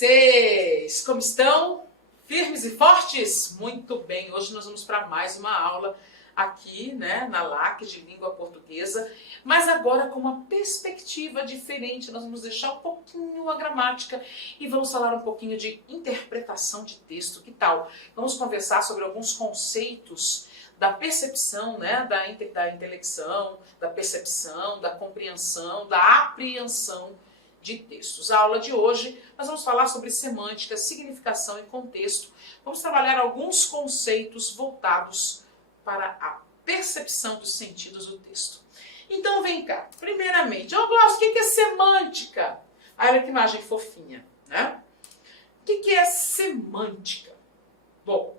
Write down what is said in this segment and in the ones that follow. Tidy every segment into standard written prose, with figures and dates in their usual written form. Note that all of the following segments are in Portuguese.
vocês? Como estão? Firmes e fortes? Muito bem, hoje nós vamos para mais uma aula aqui, né, na LAC de língua portuguesa, mas agora com uma perspectiva diferente. Nós vamos deixar um pouquinho a gramática e vamos falar um pouquinho de interpretação de texto. Que tal? Vamos conversar sobre alguns conceitos da percepção, né, da intelecção, da percepção, da compreensão, da apreensão de textos. A aula de hoje nós vamos falar sobre semântica, significação e contexto. Vamos trabalhar alguns conceitos voltados para a percepção dos sentidos do texto. Então vem cá, primeiramente, Glaucio, o que é semântica? Olha que imagem fofinha, né? O que é semântica? Bom,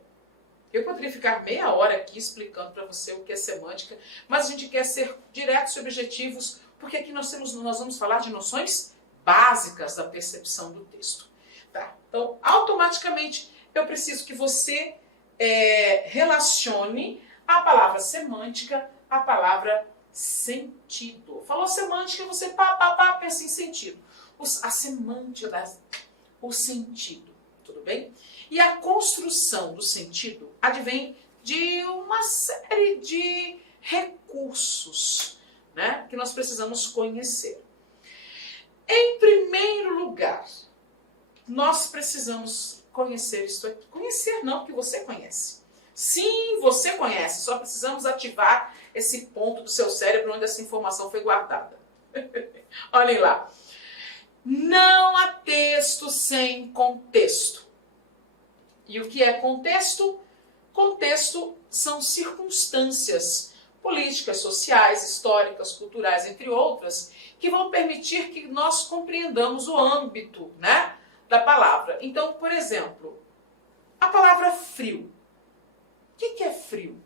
eu poderia ficar meia hora aqui explicando para você o que é semântica, mas a gente quer ser diretos e objetivos, porque aqui nós vamos falar de noções básicas da percepção do texto. Tá? Então, automaticamente, eu preciso que você relacione a palavra semântica à palavra sentido. Falou semântica, você pensa em sentido. A semântica, o sentido, tudo bem? E a construção do sentido advém de uma série de recursos, né, que nós precisamos conhecer. Em primeiro lugar, nós precisamos conhecer isto aqui. Conhecer não, que você conhece. Sim, você conhece, só precisamos ativar esse ponto do seu cérebro onde essa informação foi guardada. Olhem lá. Não há texto sem contexto. E o que é contexto? Contexto são circunstâncias políticas, sociais, históricas, culturais, entre outras, que vão permitir que nós compreendamos o âmbito, né, da palavra. Então, por exemplo, a palavra frio. O que é frio?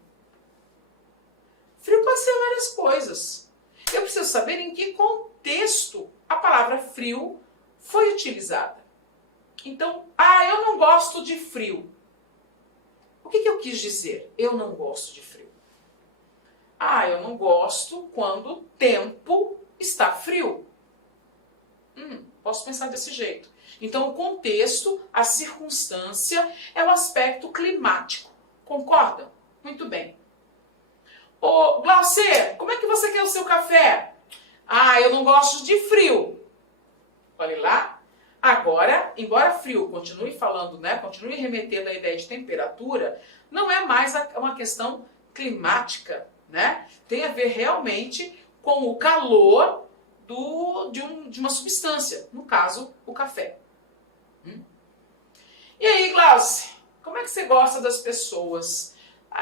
Frio pode ser várias coisas. Eu preciso saber em que contexto a palavra frio foi utilizada. Então, eu não gosto de frio. O que eu quis dizer? Eu não gosto de frio. Eu não gosto quando o tempo está frio. Posso pensar desse jeito. Então, o contexto, a circunstância, é o aspecto climático. Concorda? Muito bem. Ô, Glaucio, como é que você quer o seu café? Eu não gosto de frio. Olha lá. Agora, embora frio continue falando, né, continue remetendo a ideia de temperatura, não é mais uma questão climática, né? Tem a ver realmente com o calor de uma substância, no caso, o café. E aí, Glaucio, como é que você gosta das pessoas?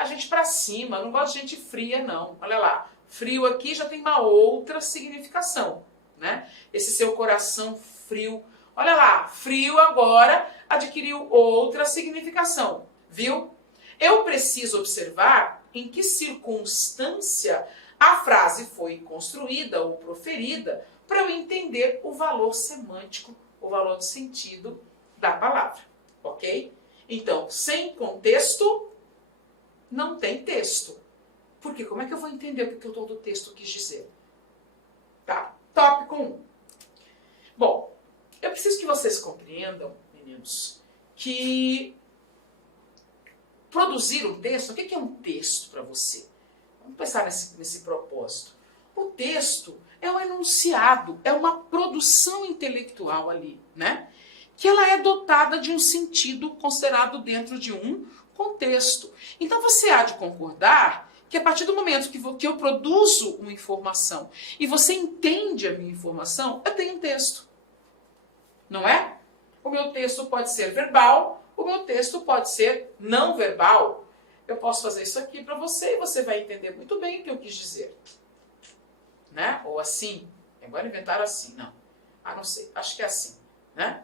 Gente pra cima, não gosto de gente fria, não. Olha lá, frio aqui já tem uma outra significação, né? Esse seu coração frio. Olha lá, frio agora adquiriu outra significação, viu? Eu preciso observar em que circunstância a frase foi construída ou proferida para eu entender o valor semântico, o valor de sentido da palavra, ok? Então, sem contexto, não tem texto. Porque como é que eu vou entender o que todo o texto quis dizer? Tá, tópico 1. Bom, eu preciso que vocês compreendam, meninos, que produzir um texto, o que é um texto para você? Vamos pensar nesse propósito. O texto é um enunciado, é uma produção intelectual ali, né? Que ela é dotada de um sentido considerado dentro de um contexto. Então você há de concordar que a partir do momento que eu produzo uma informação e você entende a minha informação, eu tenho um texto. Não é? O meu texto pode ser verbal, o meu texto pode ser não verbal. Eu posso fazer isso aqui para você e você vai entender muito bem o que eu quis dizer. Né? Ou assim. Agora inventaram assim, não. Não sei. Acho que é assim. Né?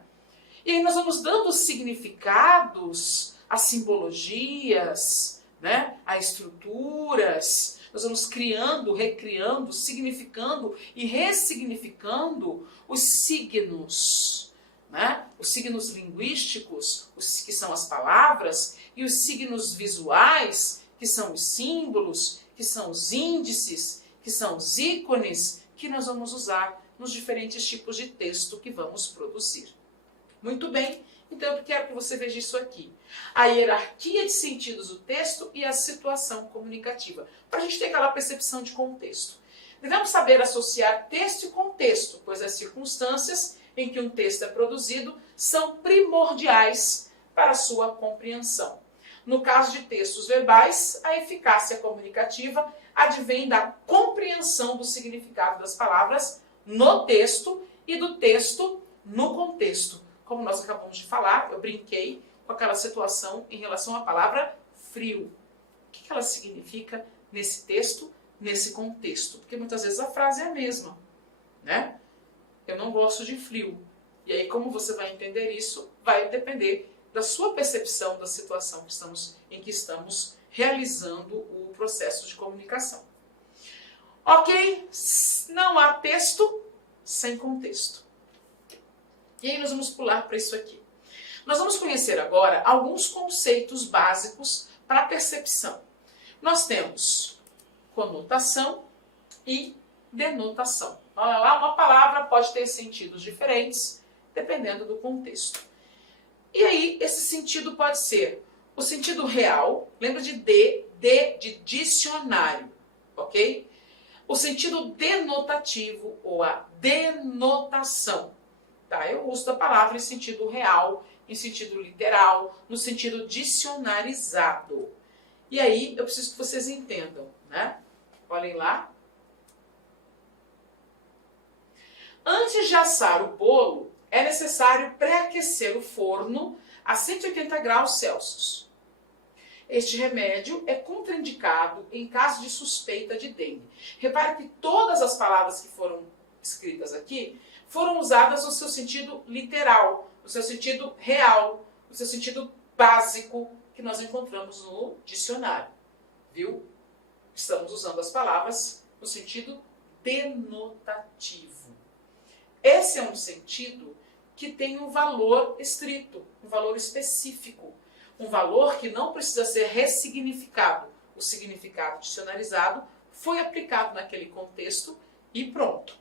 E aí nós vamos dando significados a simbologias, né? A estruturas. Nós vamos criando, recriando, significando e ressignificando os signos. Né? Os signos linguísticos, que são as palavras, e os signos visuais, que são os símbolos, que são os índices, que são os ícones, que nós vamos usar nos diferentes tipos de texto que vamos produzir. Muito bem, então eu quero que você veja isso aqui. A hierarquia de sentidos do texto e a situação comunicativa. Para a gente ter aquela percepção de contexto. Devemos saber associar texto e contexto, pois as circunstâncias em que um texto é produzido são primordiais para a sua compreensão. No caso de textos verbais, a eficácia comunicativa advém da compreensão do significado das palavras no texto e do texto no contexto. Como nós acabamos de falar, eu brinquei com aquela situação em relação à palavra frio. O que ela significa nesse texto, nesse contexto? Porque muitas vezes a frase é a mesma, né? Eu não gosto de frio. E aí, como você vai entender isso, vai depender da sua percepção da situação em que estamos realizando o processo de comunicação. Ok? Não há texto sem contexto. E aí nós vamos pular para isso aqui. Nós vamos conhecer agora alguns conceitos básicos para a percepção. Nós temos conotação e denotação. Olha lá, uma palavra pode ter sentidos diferentes, dependendo do contexto. E aí, esse sentido pode ser o sentido real, lembra de dicionário, ok? O sentido denotativo ou a denotação. Tá? Eu uso da palavra em sentido real, em sentido literal, no sentido dicionarizado. E aí, eu preciso que vocês entendam, né? Olhem lá. Antes de assar o bolo, é necessário pré-aquecer o forno a 180 graus Celsius. Este remédio é contraindicado em caso de suspeita de dengue. Repare que todas as palavras que foram escritas aqui foram usadas no seu sentido literal, no seu sentido real, no seu sentido básico que nós encontramos no dicionário. Viu? Estamos usando as palavras no sentido denotativo. Esse é um sentido que tem um valor estrito, um valor específico, um valor que não precisa ser ressignificado. O significado dicionarizado foi aplicado naquele contexto e pronto.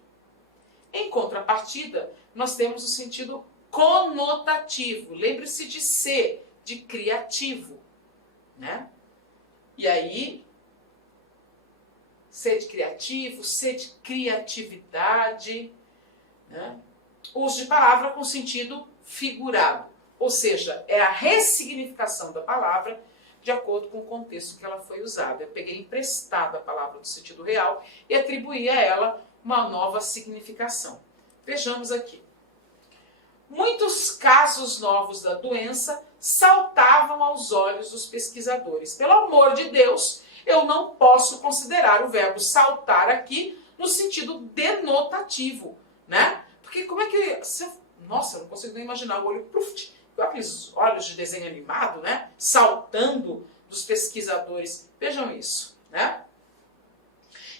Em contrapartida, nós temos o sentido conotativo. Lembre-se de ser, de criativo, né? E aí, ser de criativo, ser de criatividade, né? Uso de palavra com sentido figurado, ou seja, é a ressignificação da palavra de acordo com o contexto que ela foi usada. Eu peguei emprestada a palavra do sentido real e atribuí a ela uma nova significação. Vejamos aqui. Muitos casos novos da doença saltavam aos olhos dos pesquisadores. Pelo amor de Deus, eu não posso considerar o verbo saltar aqui no sentido denotativo, né? Porque como é que... Nossa, eu não consigo nem imaginar o olho... Igual aqueles olhos de desenho animado, né? Saltando dos pesquisadores. Vejam isso, né?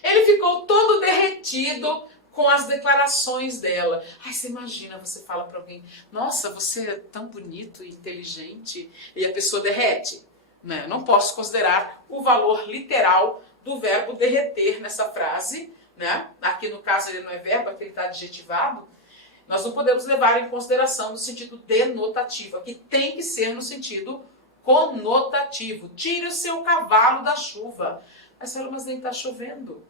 Ele ficou todo derretido com as declarações dela. Ai, você imagina, você fala para alguém, nossa, você é tão bonito e inteligente, e a pessoa derrete. Né? Eu não posso considerar o valor literal do verbo derreter nessa frase, né? Aqui no caso ele não é verbo, aqui ele está adjetivado. Nós não podemos levar em consideração no sentido denotativo. Aqui tem que ser no sentido conotativo. Tire o seu cavalo da chuva. Mas nem está chovendo.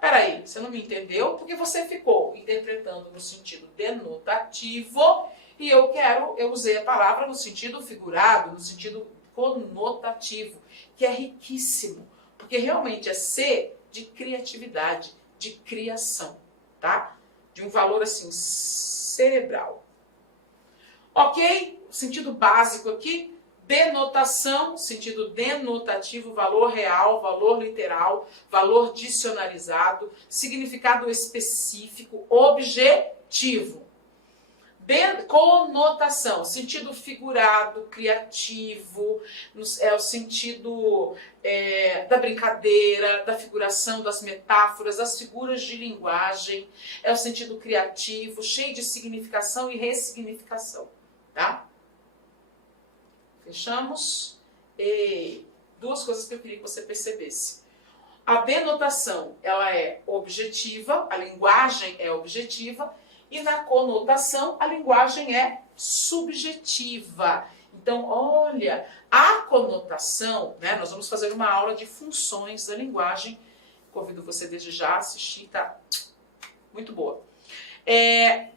Peraí, você não me entendeu? Porque você ficou interpretando no sentido denotativo e eu usei a palavra no sentido figurado, no sentido conotativo, que é riquíssimo. Porque realmente é ser de criatividade, de criação, tá? De um valor assim, cerebral. Ok? O sentido básico aqui, denotação, sentido denotativo, valor real, valor literal, valor dicionarizado, significado específico, objetivo. Conotação, sentido figurado, criativo, é o sentido da brincadeira, da figuração, das metáforas, das figuras de linguagem, é o sentido criativo, cheio de significação e ressignificação, tá? Fechamos? E duas coisas que eu queria que você percebesse. A denotação, ela é objetiva, a linguagem é objetiva, E na conotação, a linguagem é subjetiva. Então, olha, a conotação, né? Nós vamos fazer uma aula de funções da linguagem. Convido você desde já a assistir, tá? Muito boa.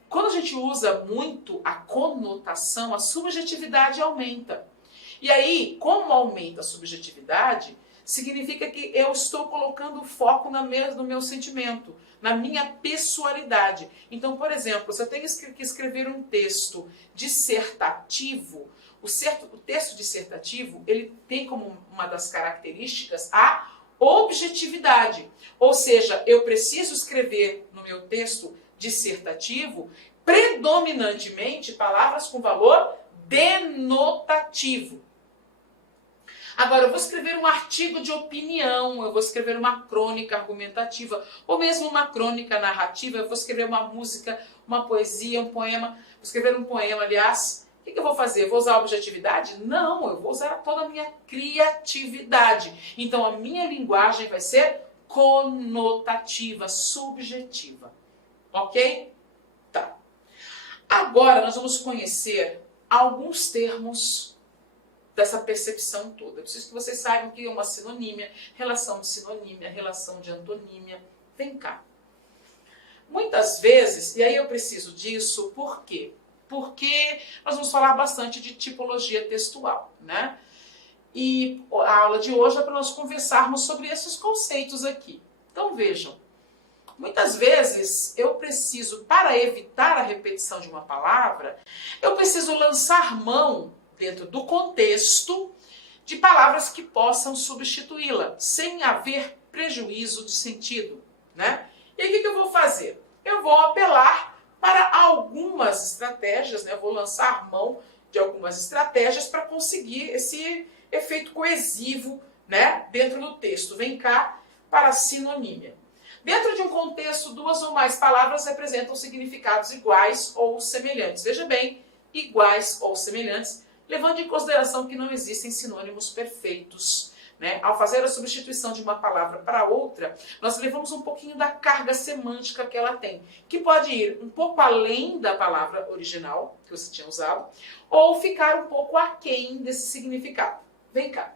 Quando a gente usa muito a conotação, a subjetividade aumenta. E aí, como aumenta a subjetividade, significa que eu estou colocando foco no meu sentimento, na minha pessoalidade. Então, por exemplo, se eu tenho que escrever um texto dissertativo, o texto dissertativo, ele tem como uma das características a objetividade. Ou seja, eu preciso escrever no meu texto dissertativo predominantemente palavras com valor denotativo. Agora, eu vou escrever um artigo de opinião, eu vou escrever uma crônica argumentativa, ou mesmo uma crônica narrativa, eu vou escrever uma música, uma poesia, um poema, vou escrever um poema, aliás. O que eu vou fazer? Eu vou usar a objetividade? Não, eu vou usar toda a minha criatividade. Então, a minha linguagem vai ser conotativa, subjetiva. Ok? Tá. Agora, nós vamos conhecer alguns termos dessa percepção toda. Eu preciso que vocês saibam que é uma sinonímia, relação de antonímia. Vem cá. Muitas vezes, e aí eu preciso disso, por quê? Porque nós vamos falar bastante de tipologia textual, né? E a aula de hoje é para nós conversarmos sobre esses conceitos aqui. Então vejam, muitas vezes eu preciso, para evitar a repetição de uma palavra, eu preciso lançar mão, dentro do contexto, de palavras que possam substituí-la, sem haver prejuízo de sentido, né? E aí o que eu vou fazer? Eu vou apelar para algumas estratégias, né? Eu vou lançar mão de algumas estratégias para conseguir esse efeito coesivo, né? Dentro do texto. Vem cá para a sinonímia. Dentro de um contexto, duas ou mais palavras representam significados iguais ou semelhantes. Veja bem, iguais ou semelhantes, levando em consideração que não existem sinônimos perfeitos, né? Ao fazer a substituição de uma palavra para outra, nós levamos um pouquinho da carga semântica que ela tem, que pode ir um pouco além da palavra original que você tinha usado, ou ficar um pouco aquém desse significado. Vem cá.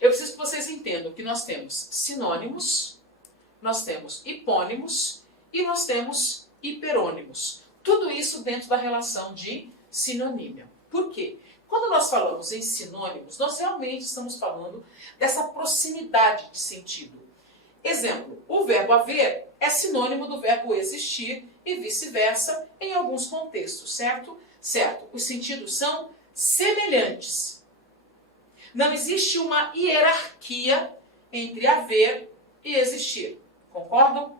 Eu preciso que vocês entendam que nós temos sinônimos, nós temos hipônimos e nós temos hiperônimos. Tudo isso dentro da relação de sinonímia. Por quê? Quando nós falamos em sinônimos, nós realmente estamos falando dessa proximidade de sentido. Exemplo, o verbo haver é sinônimo do verbo existir e vice-versa em alguns contextos, certo? Certo. Os sentidos são semelhantes. Não existe uma hierarquia entre haver e existir. Concordam?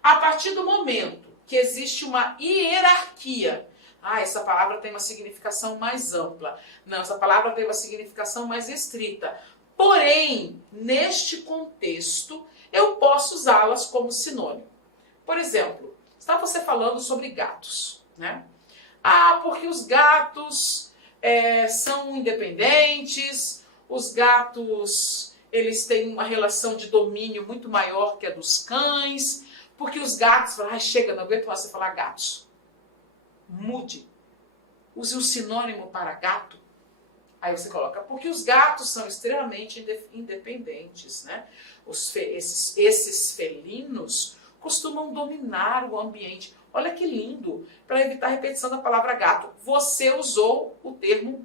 A partir do momento que existe uma hierarquia, essa palavra tem uma significação mais ampla. Não, essa palavra tem uma significação mais restrita. Porém, neste contexto, eu posso usá-las como sinônimo. Por exemplo, está você falando sobre gatos, né? Porque os gatos são independentes, os gatos eles têm uma relação de domínio muito maior que a dos cães, porque os gatos, chega, não aguento mais você falar gatos. Mude. Use um sinônimo para gato. Aí você coloca, porque os gatos são extremamente independentes, né? Esses felinos costumam dominar o ambiente. Olha que lindo, para evitar a repetição da palavra gato. Você usou o termo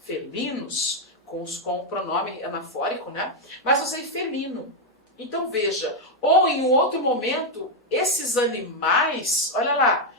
felinos, com o pronome anafórico, né? Mas usei felino. Então veja, ou em um outro momento, esses animais, olha lá,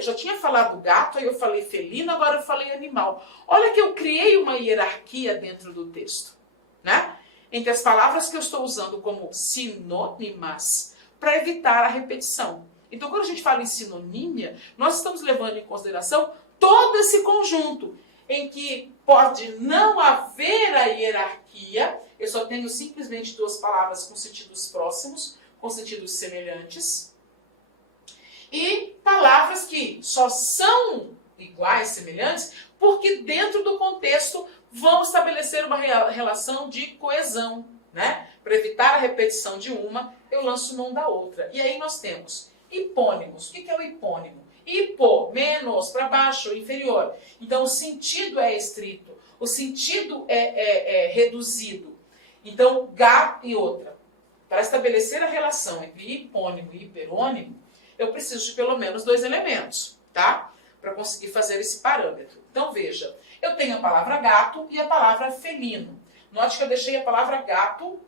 já tinha falado gato, aí eu falei felino, agora eu falei animal. Olha que eu criei uma hierarquia dentro do texto, né? Entre as palavras que eu estou usando como sinônimas para evitar a repetição. Então, quando a gente fala em sinonímia, nós estamos levando em consideração todo esse conjunto em que pode não haver a hierarquia, eu só tenho simplesmente duas palavras com sentidos próximos, com sentidos semelhantes, e palavras que só são iguais, semelhantes, porque dentro do contexto vão estabelecer uma relação de coesão, né? Para evitar a repetição de uma, eu lanço mão da outra. E aí nós temos hipônimos. O que é o hipônimo? Hipo, menos, para baixo, inferior. Então, o sentido é estrito, o sentido é reduzido. Então, gato e outra. Para estabelecer a relação entre hipônimo e hiperônimo, eu preciso de pelo menos 2 elementos, tá? Para conseguir fazer esse parâmetro. Então, veja, eu tenho a palavra gato e a palavra felino. Note que eu deixei a palavra gato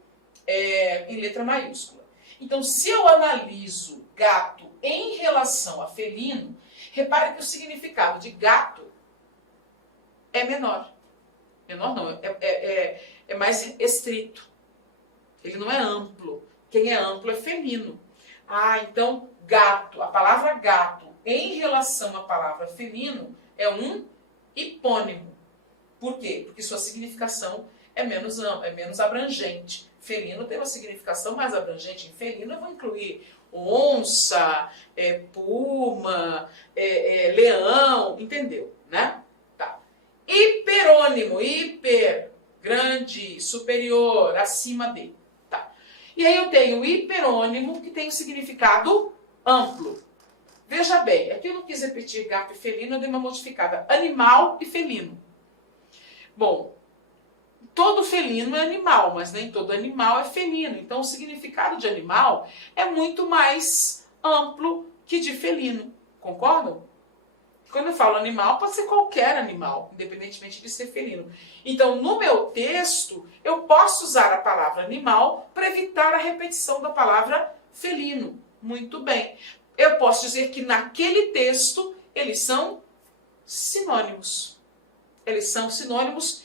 em letra maiúscula. Então, se eu analiso gato em relação a felino, repare que o significado de gato é menor. Menor não, é mais estrito. Ele não é amplo. Quem é amplo é felino. Ah, então gato, a palavra gato em relação à palavra felino é um hipônimo. Por quê? Porque sua significação é menos ampla, é menos abrangente. Felino tem uma significação mais abrangente. Em felino eu vou incluir onça, puma, leão, entendeu? Né? Tá. Hiperônimo, hiper, grande, superior, acima de. Tá. E aí eu tenho o hiperônimo que tem um significado amplo. Veja bem, aqui eu não quis repetir gato e felino, eu dei uma modificada. Animal e felino. Bom, todo felino é animal, mas nem todo animal é felino. Então, o significado de animal é muito mais amplo que de felino. Concordam? Quando eu falo animal, pode ser qualquer animal, independentemente de ser felino. Então, no meu texto, eu posso usar a palavra animal para evitar a repetição da palavra felino. Muito bem. Eu posso dizer que naquele texto, eles são sinônimos. Eles são sinônimos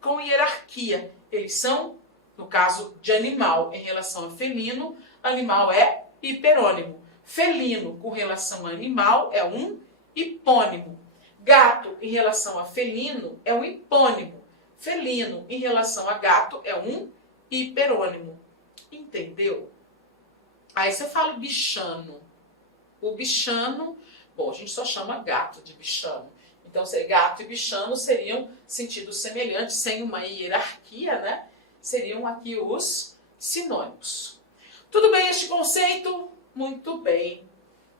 com hierarquia. Eles são, no caso de animal em relação a felino, animal é hiperônimo. Felino com relação a animal é um hipônimo. Gato em relação a felino é um hipônimo. Felino em relação a gato é um hiperônimo. Entendeu? Aí você fala bichano. O bichano, bom, a gente só chama gato de bichano. Então, gato e bichano seriam sentidos semelhantes, sem uma hierarquia, né? Seriam aqui os sinônimos. Tudo bem este conceito? Muito bem.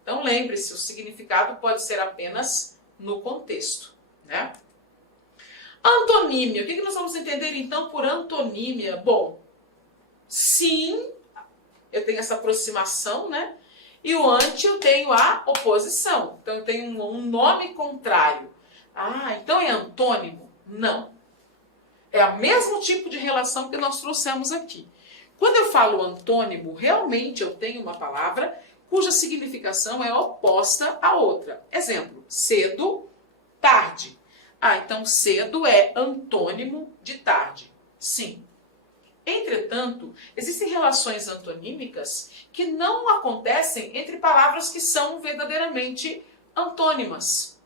Então, lembre-se, o significado pode ser apenas no contexto, né? Antonímia. O que nós vamos entender, então, por antonímia? Bom, sim, eu tenho essa aproximação, né? E o anti eu tenho a oposição. Então, eu tenho um nome contrário. Ah, então é antônimo? Não. É o mesmo tipo de relação que nós trouxemos aqui. Quando eu falo antônimo, realmente eu tenho uma palavra cuja significação é oposta à outra. Exemplo, cedo, tarde. Ah, então cedo é antônimo de tarde. Sim. Entretanto, existem relações antonímicas que não acontecem entre palavras que são verdadeiramente antônimas.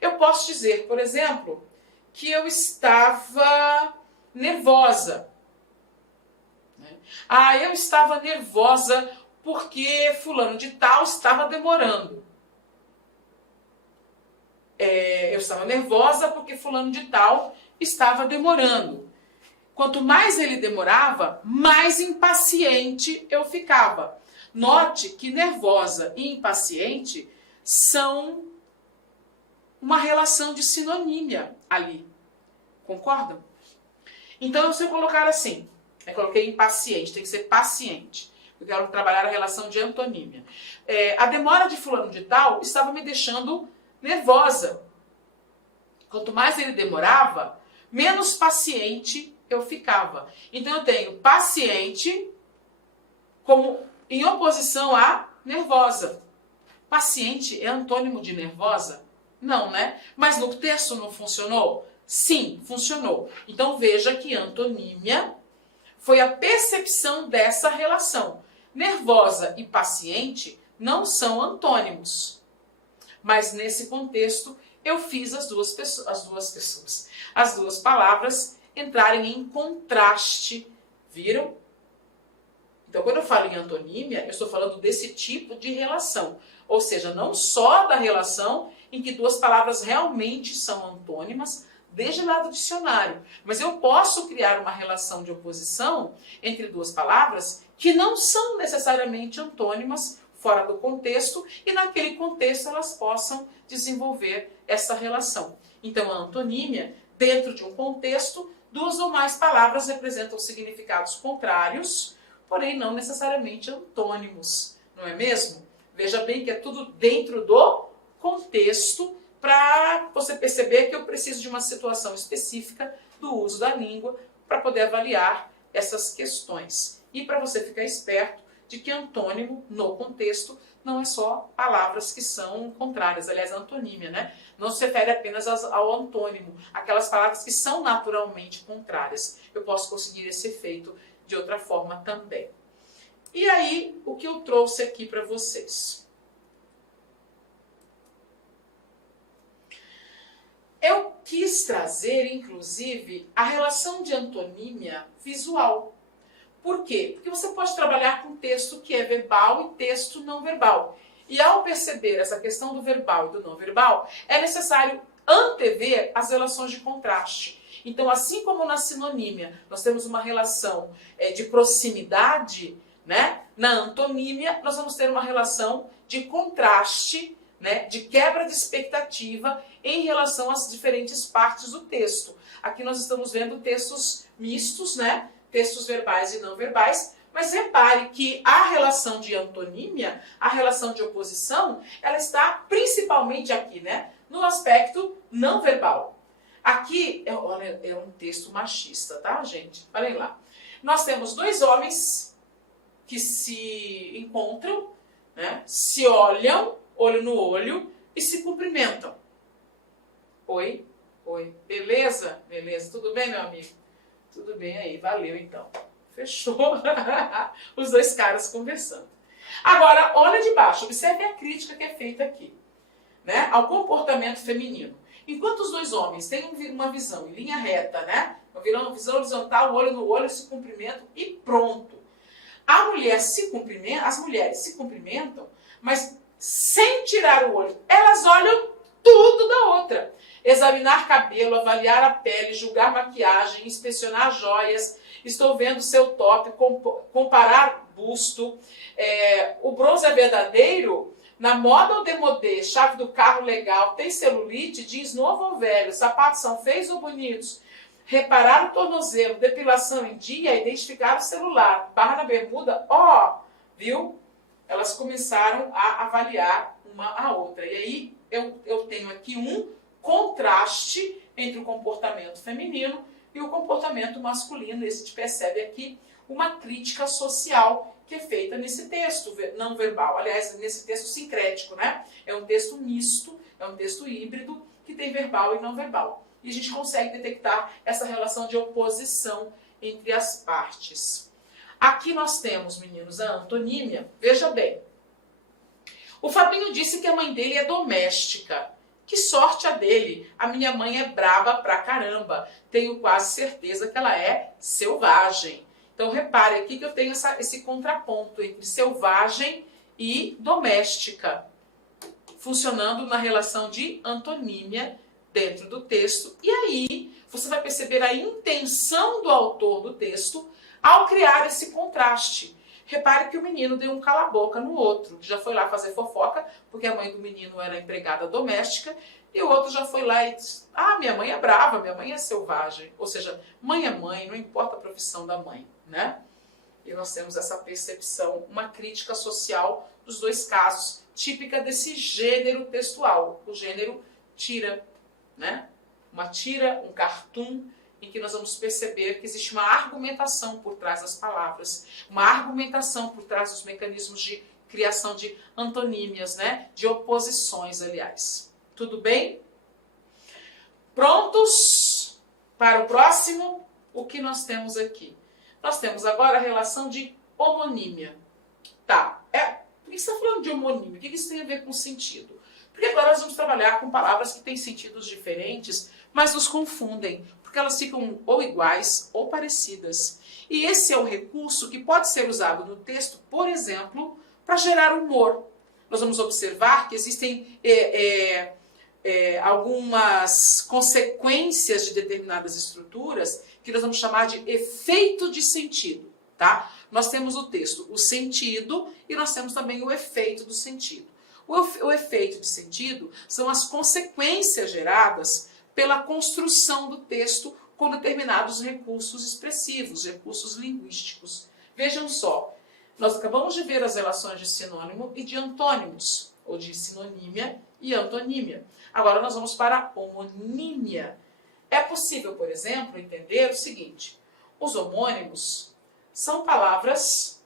Eu posso dizer, por exemplo, que eu estava nervosa. Ah, eu estava nervosa porque fulano de tal estava demorando. Eu estava nervosa porque fulano de tal estava demorando. Quanto mais ele demorava, mais impaciente eu ficava. Note que nervosa e impaciente são uma relação de sinonímia ali. Concordam? Então, se eu colocar assim, eu coloquei impaciente, tem que ser paciente. Eu quero trabalhar a relação de antonímia. A demora de fulano de tal estava me deixando nervosa. Quanto mais ele demorava, menos paciente eu ficava. Então, eu tenho paciente como em oposição a nervosa. Paciente é antônimo de nervosa? Não, né? Mas no texto não funcionou? Sim, funcionou. Então, veja que antonímia foi a percepção dessa relação. Nervosa e paciente não são antônimos. Mas, nesse contexto, eu fiz as duas palavras entrarem em contraste. Viram? Então, quando eu falo em antonímia, eu estou falando desse tipo de relação. Ou seja, não só da relação em que duas palavras realmente são antônimas, desde lá do dicionário. Mas eu posso criar uma relação de oposição entre duas palavras que não são necessariamente antônimas fora do contexto e naquele contexto elas possam desenvolver essa relação. Então a antonímia, dentro de um contexto, duas ou mais palavras representam significados contrários, porém não necessariamente antônimos, não é mesmo? Veja bem que é tudo dentro do contexto para você perceber que eu preciso de uma situação específica do uso da língua para poder avaliar essas questões. E para você ficar esperto de que antônimo, no contexto, não é só palavras que são contrárias, aliás, a antonímia, né? Não se refere apenas ao antônimo, aquelas palavras que são naturalmente contrárias. Eu posso conseguir esse efeito de outra forma também. E aí, o que eu trouxe aqui para vocês? Eu quis trazer, inclusive, a relação de antonímia visual. Por quê? Porque você pode trabalhar com texto que é verbal e texto não verbal. E ao perceber essa questão do verbal e do não verbal, é necessário antever as relações de contraste. Então, assim como na sinonímia nós temos uma relação de proximidade, né? Na antonímia nós vamos ter uma relação de contraste, né? De quebra de expectativa em relação às diferentes partes do texto. Aqui nós estamos vendo textos mistos, né? Textos verbais e não verbais, mas repare que a relação de antonímia, a relação de oposição, ela está principalmente aqui, né? No aspecto não verbal. Aqui, olha, é um texto machista, tá, gente? Olhem lá. Nós temos dois homens que se encontram, né? Se olham, olho no olho, e se cumprimentam. Oi, oi, beleza? Beleza, tudo bem, meu amigo? Tudo bem aí, valeu então. Fechou. Os dois caras conversando. Agora, olha de baixo, observe a crítica que é feita aqui, né, ao comportamento feminino. Enquanto os dois homens têm uma visão em linha reta, né, uma visão horizontal, olho no olho, se cumprimentam e pronto. A mulher se cumprimenta, as mulheres se cumprimentam, mas sem tirar o olho. Elas olham tudo da outra. Examinar cabelo, avaliar a pele, julgar maquiagem, inspecionar joias, estou vendo seu top, comparar busto, o bronze é verdadeiro, na moda ou demodê, chave do carro legal, tem celulite, jeans novo ou velho, sapatos são feios ou bonitos, reparar o tornozelo, depilação em dia, identificar o celular, barra na bermuda, viu? Elas começaram a avaliar uma a outra. E aí eu tenho aqui um contraste entre o comportamento feminino e o comportamento masculino. Esse te percebe aqui uma crítica social que é feita nesse texto não verbal. Aliás, nesse texto sincrético, né? É um texto misto, é um texto híbrido que tem verbal e não verbal. E a gente consegue detectar essa relação de oposição entre as partes. Aqui nós temos, meninos, a antonímia. Veja bem. O Fabinho disse que a mãe dele é doméstica. Que sorte a dele. A minha mãe é braba pra caramba. Tenho quase certeza que ela é selvagem. Então repare aqui que eu tenho esse contraponto entre selvagem e doméstica, funcionando na relação de antonímia dentro do texto. E aí você vai perceber a intenção do autor do texto ao criar esse contraste. Repare que o menino deu um cala-boca no outro, que já foi lá fazer fofoca, porque a mãe do menino era empregada doméstica, e o outro já foi lá e disse, minha mãe é brava, minha mãe é selvagem. Ou seja, mãe é mãe, não importa a profissão da mãe, né? E nós temos essa percepção, uma crítica social dos dois casos, típica desse gênero textual, o gênero tira, né? Uma tira, um cartoon, em que nós vamos perceber que existe uma argumentação por trás das palavras, uma argumentação por trás dos mecanismos de criação de antonímias, né? De oposições, aliás. Tudo bem? Prontos para o próximo? O que nós temos aqui? Nós temos agora a relação de homonímia. Tá, por que você está falando de homonímia? O que isso tem a ver com sentido? Porque agora nós vamos trabalhar com palavras que têm sentidos diferentes, mas nos confundem, porque elas ficam ou iguais ou parecidas. E esse é um recurso que pode ser usado no texto, por exemplo, para gerar humor. Nós vamos observar que existem algumas consequências de determinadas estruturas que nós vamos chamar de efeito de sentido. tá? Nós temos o texto, o sentido, e nós temos também o efeito do sentido. O efeito de sentido são as consequências geradas pela construção do texto com determinados recursos expressivos, recursos linguísticos. Vejam só, nós acabamos de ver as relações de sinônimo e de antônimos, ou de sinonímia e antonímia. Agora nós vamos para a homonímia. É possível, por exemplo, entender o seguinte: os homônimos são palavras,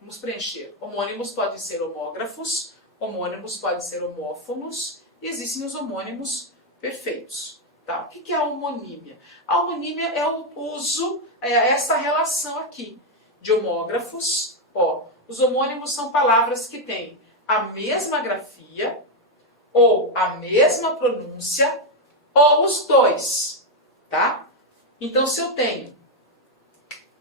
vamos preencher, homônimos podem ser homógrafos, homônimos podem ser homófonos, e existem os homônimos perfeitos. Tá? O que é a homonímia? A homonímia é o uso, essa relação aqui, de homógrafos. Ó, os homônimos são palavras que têm a mesma grafia, ou a mesma pronúncia, ou os dois, tá? Então, se eu tenho,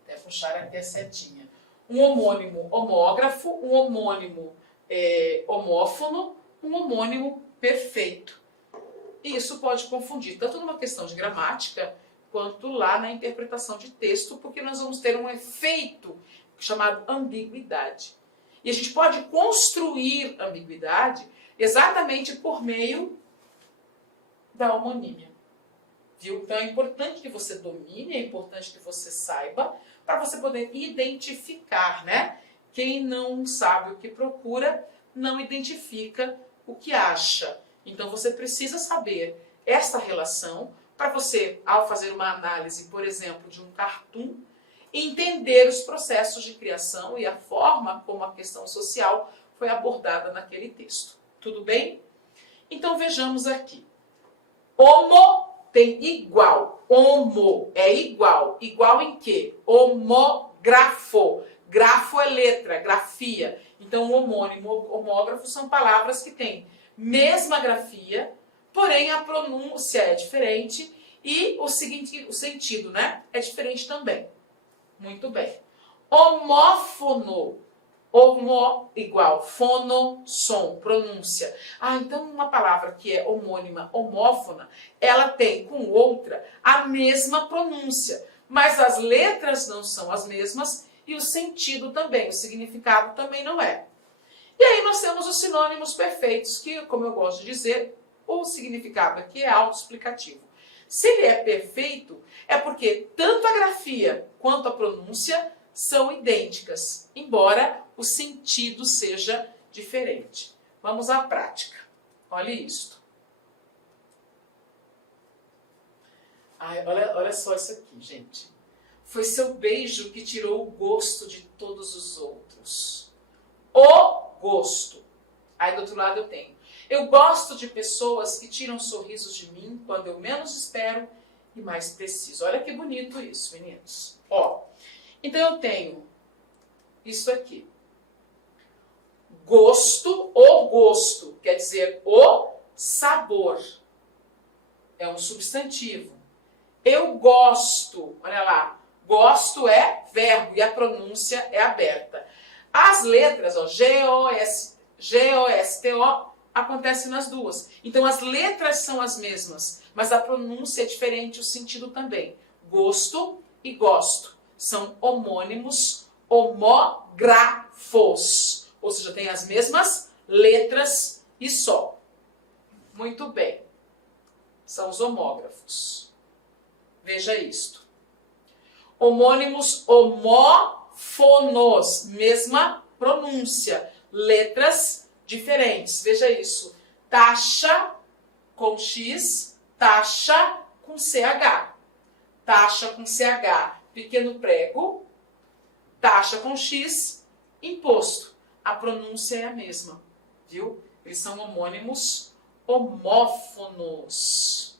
até puxar aqui a setinha, um homônimo homógrafo, um homônimo homófono, um homônimo perfeito. E isso pode confundir, tanto numa questão de gramática, quanto lá na interpretação de texto, porque nós vamos ter um efeito chamado ambiguidade. E a gente pode construir ambiguidade exatamente por meio da homonímia. Viu? Então é importante que você domine, é importante que você saiba, para você poder identificar, né? Quem não sabe o que procura, não identifica o que acha. Então você precisa saber esta relação para você, ao fazer uma análise, por exemplo, de um cartoon, entender os processos de criação e a forma como a questão social foi abordada naquele texto. Tudo bem? Então vejamos aqui. Homo tem igual. Homo é igual. Igual em quê? Homógrafo. Grafo é letra, grafia. Então homônimo, homógrafo são palavras que têm mesma grafia, porém a pronúncia é diferente e o sentido, né, é diferente também. Muito bem. Homófono. Homo igual. Fono, som, pronúncia. Ah, então uma palavra que é homônima, homófona, ela tem com outra a mesma pronúncia, mas as letras não são as mesmas e o sentido também, o significado também não é. E aí nós temos os sinônimos perfeitos, que, como eu gosto de dizer, o significado aqui é autoexplicativo. Se ele é perfeito, é porque tanto a grafia quanto a pronúncia são idênticas, embora o sentido seja diferente. Vamos à prática. Olha isto. Ai, olha só isso aqui, gente. Foi seu beijo que tirou o gosto de todos os outros. O gosto. Aí do outro lado eu tenho: eu gosto de pessoas que tiram sorrisos de mim quando eu menos espero e mais preciso. Olha que bonito isso, meninos. Ó, então eu tenho isso aqui. Gosto, o gosto, quer dizer o sabor. É um substantivo. Eu gosto, olha lá, gosto é verbo e a pronúncia é aberta. As letras, ó, G-O-S-T-O, acontecem nas duas. Então as letras são as mesmas, mas a pronúncia é diferente, o sentido também. Gosto e gosto são homônimos homógrafos, ou seja, tem as mesmas letras e só. Muito bem. São os homógrafos. Veja isto. Homônimos homófonos, mesma pronúncia, letras diferentes. Veja isso. Taxa com X, taxa com CH. Taxa com CH, pequeno prego. Taxa com X, imposto. A pronúncia é a mesma, viu? Eles são homônimos homófonos.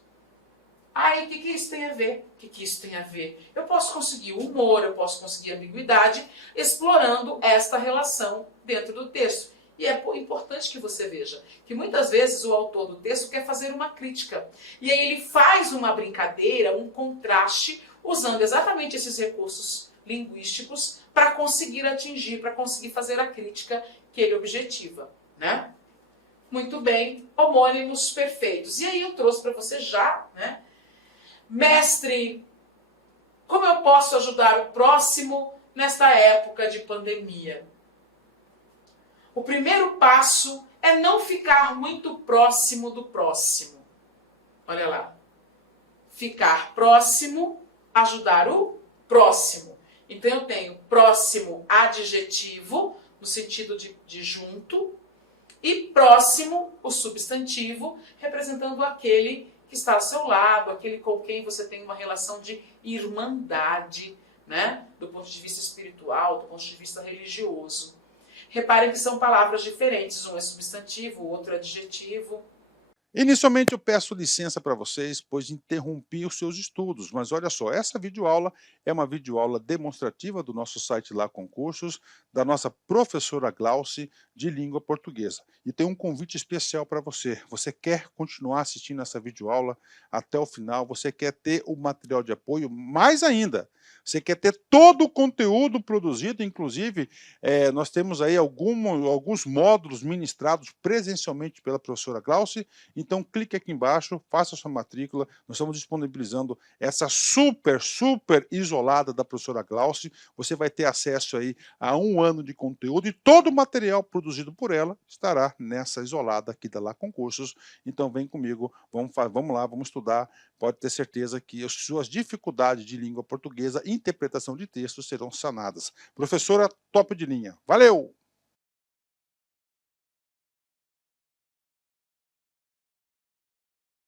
Aí, o que isso tem a ver? O que isso tem a ver? Eu posso conseguir humor, eu posso conseguir ambiguidade, explorando esta relação dentro do texto. E é importante que você veja que muitas vezes o autor do texto quer fazer uma crítica. E aí ele faz uma brincadeira, um contraste, usando exatamente esses recursos linguísticos para conseguir atingir, para conseguir fazer a crítica que ele objetiva, né? Muito bem, homônimos perfeitos. E aí eu trouxe para você já, né? Mestre, como eu posso ajudar o próximo nesta época de pandemia? O primeiro passo é não ficar muito próximo do próximo. Olha lá. Ficar próximo, ajudar o próximo. Então eu tenho próximo adjetivo, no sentido de junto, e próximo, o substantivo, representando aquele que está ao seu lado, aquele com quem você tem uma relação de irmandade, né? Do ponto de vista espiritual, do ponto de vista religioso. Reparem que são palavras diferentes, um é substantivo, o outro é adjetivo. Inicialmente eu peço licença para vocês, pois interrompi os seus estudos, mas olha só, essa videoaula é uma videoaula demonstrativa do nosso site Lá Concursos, da nossa professora Glauci de língua portuguesa. E tem um convite especial para você. Você quer continuar assistindo essa videoaula até o final? Você quer ter o material de apoio? Mais ainda, você quer ter todo o conteúdo produzido, inclusive nós temos aí alguns módulos ministrados presencialmente pela professora Glauci. Então, clique aqui embaixo, faça sua matrícula. Nós estamos disponibilizando essa super isolada da professora Glauci. Você vai ter acesso aí a 1 ano de conteúdo e todo o material produzido por ela estará nessa isolada aqui da Lá Concursos. Então, vem comigo, vamos lá, vamos estudar. Pode ter certeza que as suas dificuldades de língua portuguesa e interpretação de textos serão sanadas. Professora top de linha. Valeu!